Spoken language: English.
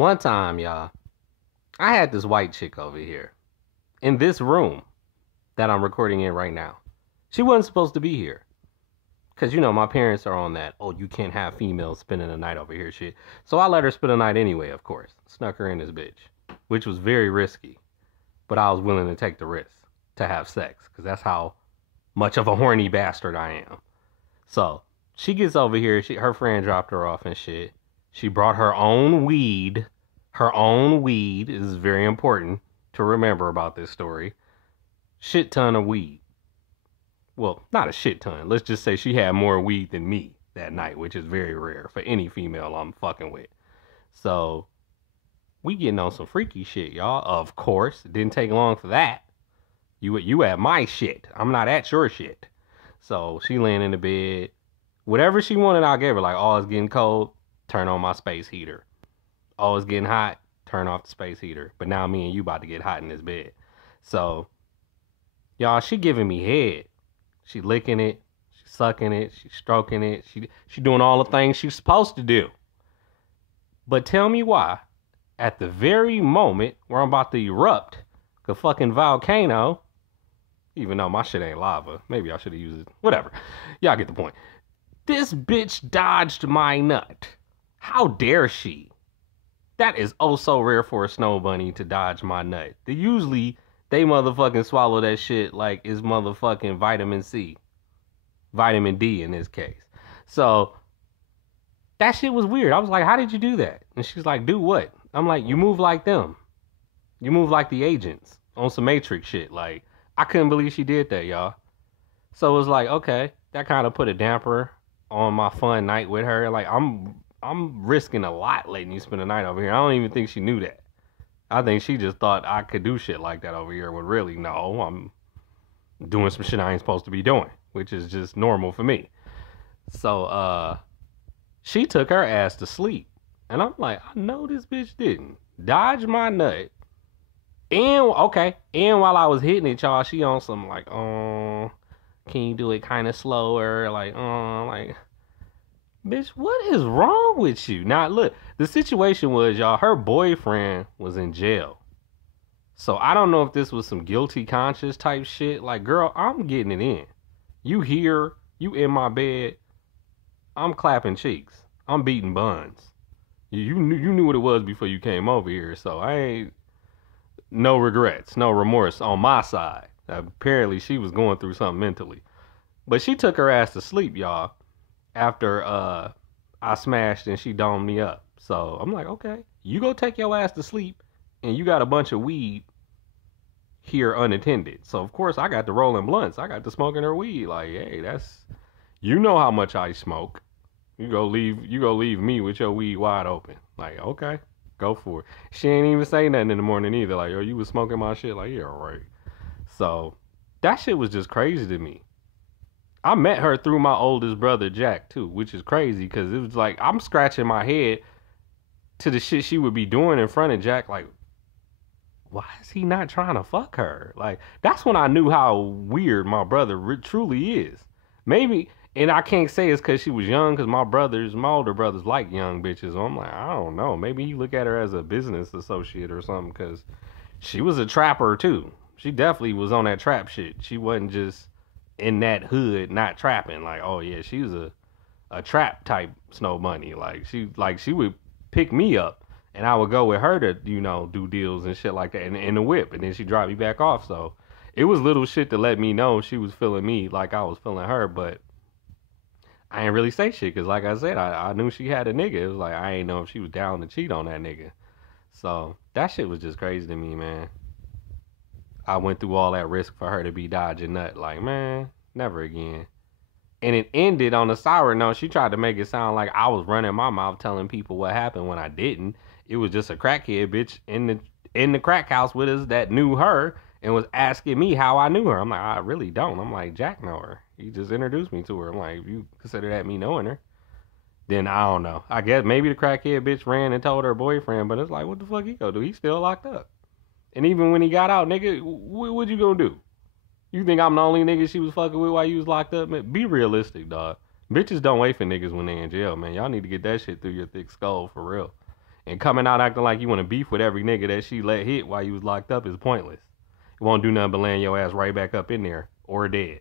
One time, y'all, I had this white chick over here in this room that I'm recording in right now. She wasn't supposed to be here. Because, my parents are on that, oh, you can't have females spending the night over here shit. So I let her spend the night anyway, of course. Snuck her in this bitch, which was very risky. But I was willing to take the risk to have sex. Because that's how much of a horny bastard I am. So she gets over here. Her friend dropped her off and shit. She brought her own weed. Her own weed is very important to remember about this story. Shit ton of weed. Well, not a shit ton. Let's just say she had more weed than me that night, which is very rare for any female I'm fucking with. So we getting on some freaky shit, y'all. Of course, it didn't take long for that. You at my shit. I'm not at your shit. So she laying in the bed. Whatever she wanted, I gave her. Like, oh, it's getting cold. Turn on my space heater. Oh, it's getting hot. Turn off the space heater. But now me and you about to get hot in this bed. So, y'all, she giving me head. She licking it. She sucking it. She stroking it. She doing all the things she's supposed to do. But tell me why, at the very moment where I'm about to erupt a fucking volcano, even though my shit ain't lava, maybe I should have used it. Whatever. Y'all get the point. This bitch dodged my nut. How dare she? That is oh so rare for a snow bunny to dodge my nut. Usually they motherfucking swallow that shit like it's motherfucking vitamin C. Vitamin D in this case. So that shit was weird. I was like, how did you do that? And she's like, do what? I'm like, you move like them. You move like the agents on some Matrix shit. Like, I couldn't believe she did that, y'all. So it was like, okay, that kind of put a damper on my fun night with her. Like, I'm risking a lot letting you spend the night over here. I don't even think she knew that. I think she just thought I could do shit like that over here. When really, no, I'm doing some shit I ain't supposed to be doing, which is just normal for me. So, she took her ass to sleep. And I'm like, I know this bitch didn't. Dodge my nut. And, while I was hitting it, y'all, she on some like, can you do it kind of slower? Like, bitch, what is wrong with you? Now, look, the situation was, y'all, her boyfriend was in jail. So I don't know if this was some guilty conscience type shit. Like, girl, I'm getting it in. You here, you in my bed, I'm clapping cheeks. I'm beating buns. You knew what it was before you came over here, so I ain't no regrets, no remorse on my side. Apparently she was going through something mentally. But she took her ass to sleep, y'all, after I smashed and she domed me up. So I'm like, okay, you go take your ass to sleep and you got a bunch of weed here unattended. So of course I got the rolling blunts. I got the smoking her weed. Like, hey, that's, you know how much I smoke. You go leave me with your weed wide open. Like, okay, go for it. She ain't even say nothing in the morning either. Like, yo, you was smoking my shit. Like, yeah, right. So that shit was just crazy to me. I met her through my oldest brother, Jack, too, which is crazy because it was like I'm scratching my head to the shit she would be doing in front of Jack. Like, why is he not trying to fuck her? Like, that's when I knew how weird my brother truly is. Maybe, and I can't say it's because she was young, because my older brothers like young bitches. So I'm like, I don't know. Maybe you look at her as a business associate or something, because she was a trapper too. She definitely was on that trap shit. She wasn't just in that hood not trapping. Like, oh yeah, she was a trap type snow bunny. Like she would pick me up and I would go with her to, do deals and shit like that in the whip, and then she'd drop me back off. So it was little shit to let me know she was feeling me like I was feeling her, but I ain't really say shit because, like I said, I knew she had a nigga. It was like I ain't know if she was down to cheat on that nigga. So that shit was just crazy to me, man. I went through all that risk for her to be dodging nut. Like, man, never again. And it ended on a sour note. She tried to make it sound like I was running my mouth telling people what happened when I didn't. It was just a crackhead bitch in the crack house with us that knew her and was asking me how I knew her. I'm like, I really don't. I'm like, Jack know her. He just introduced me to her. I'm like, if you consider that me knowing her, then I don't know. I guess maybe the crackhead bitch ran and told her boyfriend, but it's like, what the fuck he gonna do? He's still locked up. And even when he got out, nigga, what you gonna do? You think I'm the only nigga she was fucking with while you was locked up? Man, be realistic, dog. Bitches don't wait for niggas when they in jail, man. Y'all need to get that shit through your thick skull for real. And coming out acting like you want to beef with every nigga that she let hit while you was locked up is pointless. It won't do nothing but land your ass right back up in there or dead.